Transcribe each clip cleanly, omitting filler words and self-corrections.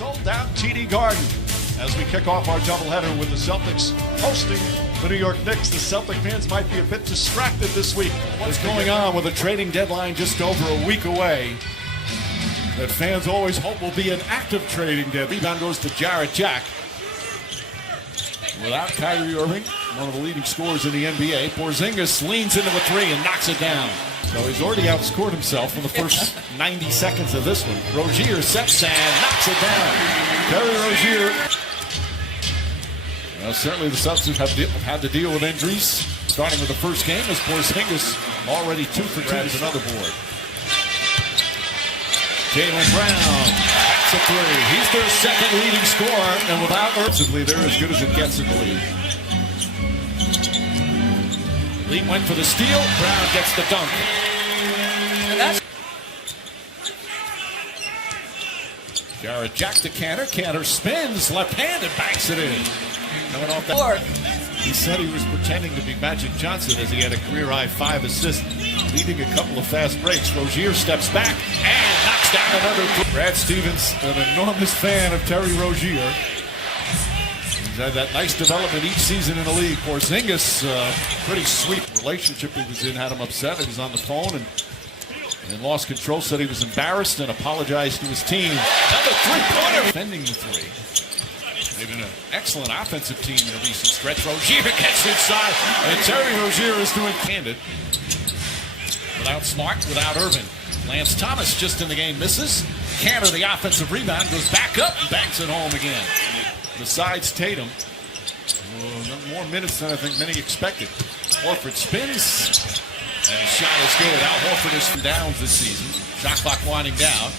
Sold out TD Garden as we kick off our doubleheader with the Celtics hosting the New York Knicks. The Celtic fans might be a bit distracted this week. What's going on with a trading deadline just over a week away that fans always hope will be an active trading deadline. Rebound goes to Jarrett Jack. Without Kyrie Irving, one of the leading scorers in the NBA, Porzingis leans into a three and knocks it down. So he's already outscored himself in the first 90 seconds of this one. Rozier sets and knocks it down. Terry Rozier. Well, certainly the Celtics have had to deal with injuries, starting with the first game as Porzingis already 2 for 2 is another board. Jaylen Brown backs a three. He's their second leading scorer, and without urgently, they're as good as it gets in the league. Lee went for the steal. Brown gets the dunk. Jarrett Jack to Cantor. Cantor spins left-handed, banks it in. Coming off that. He said he was pretending to be Magic Johnson as he had a career-high 5 assists, leading a couple of fast breaks. Rozier steps back and knocks down another three. Brad Stevens, an enormous fan of Terry Rozier. He's had that nice development each season in the league. Porzingis, pretty sweet relationship he was in, had him upset. He was on the phone and lost control, said he was embarrassed and apologized to his team. Another three-pointer. Defending the three. They've been an excellent offensive team in a recent stretch. Rozier gets inside, and Terry Rozier is doing candid. Without Smart, without Irvin. Lance Thomas just in the game misses. Cantor, the offensive rebound, goes back up and banks it home again. Besides Tatum, more minutes than I think many expected. Horford spins, and his shot is good. Al Horford is downs this season. Shot clock winding down.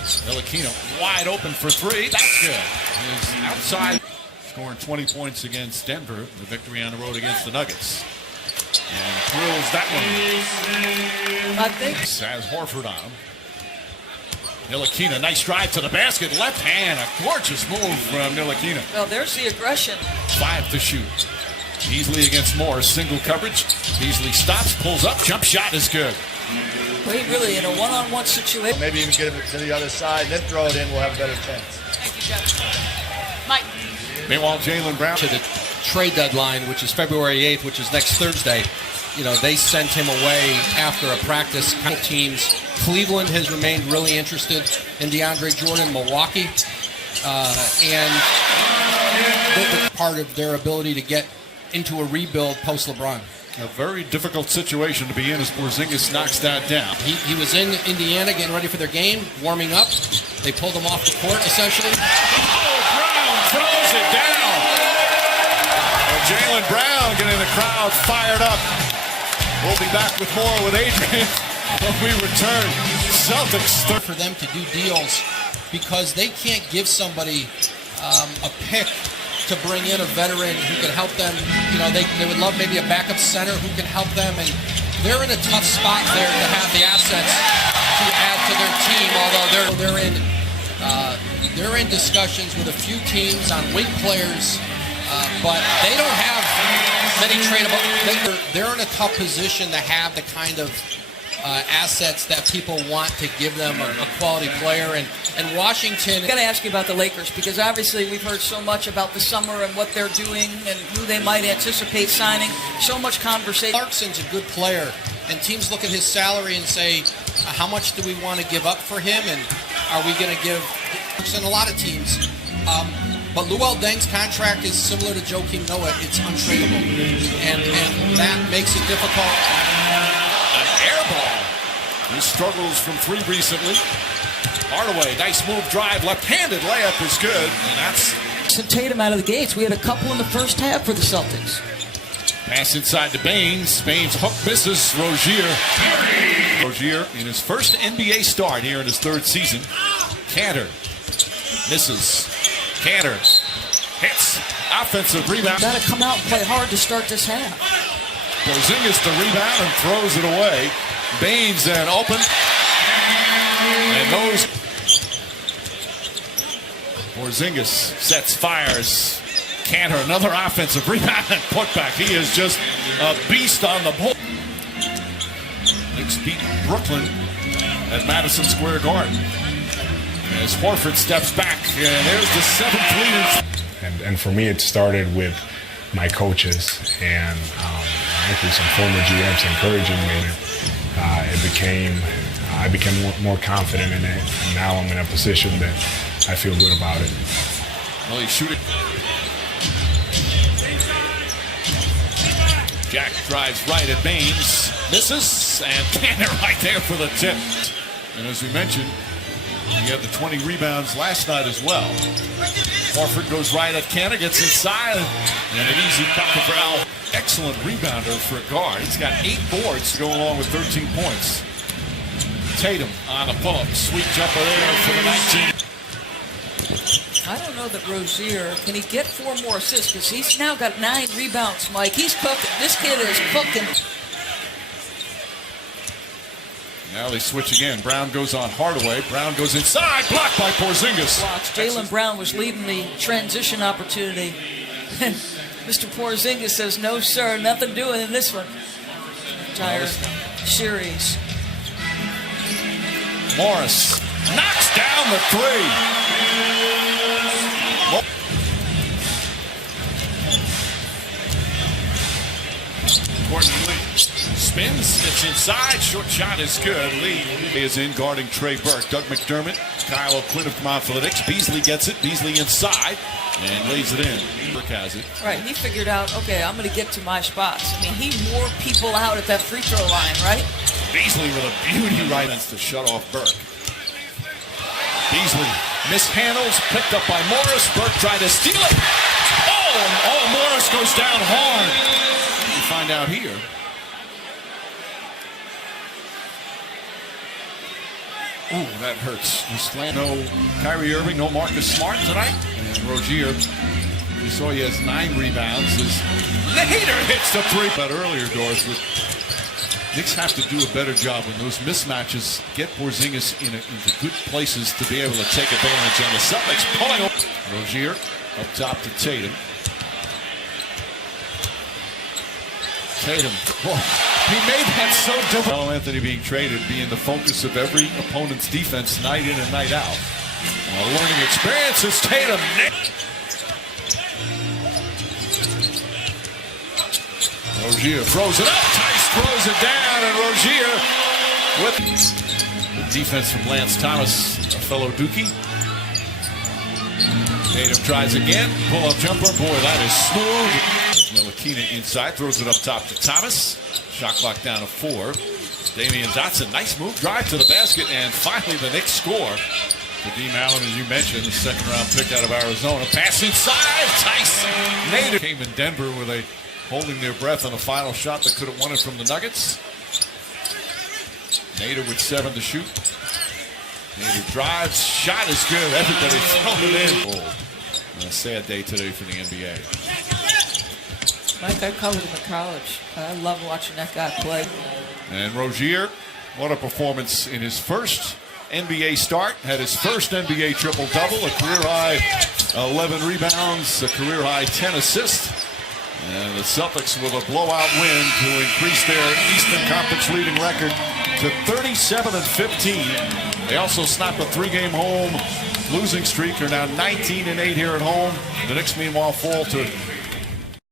Ntilikina wide open for three. That's good. He's outside. Scoring 20 points against Denver. The victory on the road against the Nuggets. And drills that one. I think. Has Horford on him. Ntilikina, nice drive to the basket. Left hand. A gorgeous move from Ntilikina. Well, there's the aggression. 5 to shoot. Beasley against Morris. Single coverage. Beasley stops, pulls up. Jump shot is good. Well, he really, in a one-on-one situation. Maybe even get it to the other side, then throw it in, we'll have a better chance. Thank you, Jeff. Mike. Meanwhile, Jaylen Brown. To the trade deadline, which is February 8th, which is next Thursday, you know, they sent him away after a practice. Teams. Cleveland has remained really interested in DeAndre Jordan. Milwaukee. And the part of their ability to get into a rebuild post-LeBron. A very difficult situation to be in as Porzingis knocks that down. He was in Indiana getting ready for their game, warming up. They pulled him off the court, essentially. Oh, Brown throws it down. Well, Jaylen Brown getting the crowd fired up. We'll be back with more with Adrian when we return. Celtics. For them to do deals because they can't give somebody a pick to bring in a veteran who can help them. You know, they would love maybe a backup center who can help them, and they're in a tough spot there to have the assets to add to their team. Although they're in discussions with a few teams on wing players, but they don't have many tradable. They're in a tough position to have the kind of assets that people want to give them a quality player, and Washington. I've got to ask you about the Lakers because obviously we've heard so much about the summer and what they're doing and who they might anticipate signing. So much conversation. Clarkson's a good player, and teams look at his salary and say, how much do we want to give up for him, and are we going to give Clarkson? A lot of teams. But Luol Deng's contract is similar to Joakim Noah. It's untradeable, and that makes it difficult. An air ball. He struggles from three recently. Hardaway, nice move, drive, left-handed layup is good, and that's... Tatum out of the gates. We had a couple in the first half for the Celtics. Pass inside to Baines. Baines hook misses. Rozier in his first NBA start here in his 3rd season. Cantor misses. Cantor hits. Offensive rebound. Got to come out and play hard to start this half. Porzingis the rebound and throws it away. Baines then open. And those. Porzingis sets, fires. Cantor, another offensive rebound and putback. He is just a beast on the ball. Knicks beat Brooklyn at Madison Square Garden. As Horford steps back, and there's the 7th lead. And for me, it started with my coaches and actually some former GMs encouraging me. I became more confident in it, and now I'm in a position that I feel good about it. Well, he's shooting. Jack drives right at Baines, misses, and Canner right there for the tip. And as we mentioned, he had the 20 rebounds last night as well. Horford goes right at Canner, gets inside, and an easy bucket for Al. Excellent rebounder for a guard. He's got 8 boards to go along with 13 points. Tatum on a pull-up, sweet jumper there for the 19. I don't know that Rozier, can he get 4 more assists? Because he's now got 9 rebounds, Mike. He's cooking. This kid is cooking. Now they switch again. Brown goes on Hardaway. Brown goes inside, blocked by Porzingis. Watch, Jaylen Brown was leading the transition opportunity. And Mr. Porzingis says, no, sir, nothing doing in this one. Entire series. Morris knocks down the 3. Gordon Lee spins, it's inside, short shot is good. Lee is in guarding Trey Burke. Doug McDermott, Kyle O'Quinn of the Knicks. Beasley gets it, Beasley inside, and lays it in. Burke has it. Right, he figured out, okay, I'm going to get to my spots. I mean, he wore people out at that free throw line, right? Beasley with a beauty right to shut off Burke. Beasley mishandles, picked up by Morris. Burke tried to steal it. Oh, Morris goes down hard. You find out here. Ooh, that hurts. No Kyrie Irving, no Marcus Smart tonight. And Rozier, we saw he has 9 rebounds. Later hits the 3. But earlier, Doris, Knicks have to do a better job when those mismatches get Porzingis into good places to be able to take advantage. And the Celtics pulling up. Rozier up top to Tatum. Tatum, boy, he made that so difficult. Carmelo Anthony being traded, being the focus of every opponent's defense night in and night out. A learning experience is Tatum. Rozier throws it up, Tice throws it down, and Rozier with the defense from Lance Thomas, a fellow Dookie. Tatum tries again, pull-up jumper, boy, that is smooth. Ntilikina inside, throws it up top to Thomas. Shot clock down to 4. Damian Dotson, nice move, drive to the basket, and finally the Knicks score. Kadeem Allen, as you mentioned, the 2nd-round pick out of Arizona. Pass inside, Tice. Nader came in Denver with a holding their breath on a final shot that could have won it from the Nuggets. Nader with 7 to shoot. Nader drives, shot is good. Everybody throwing it in. Oh, a sad day today for the NBA. Mike, I covered him in college. I love watching that guy play. And Rozier, what a performance in his first NBA start. Had his first NBA triple-double, a career-high 11 rebounds, a career-high 10 assists. And the Celtics with a blowout win to increase their Eastern Conference leading record to 37-15. They also snapped a 3-game home losing streak. Are now 19-8 here at home. The Knicks, meanwhile, fall to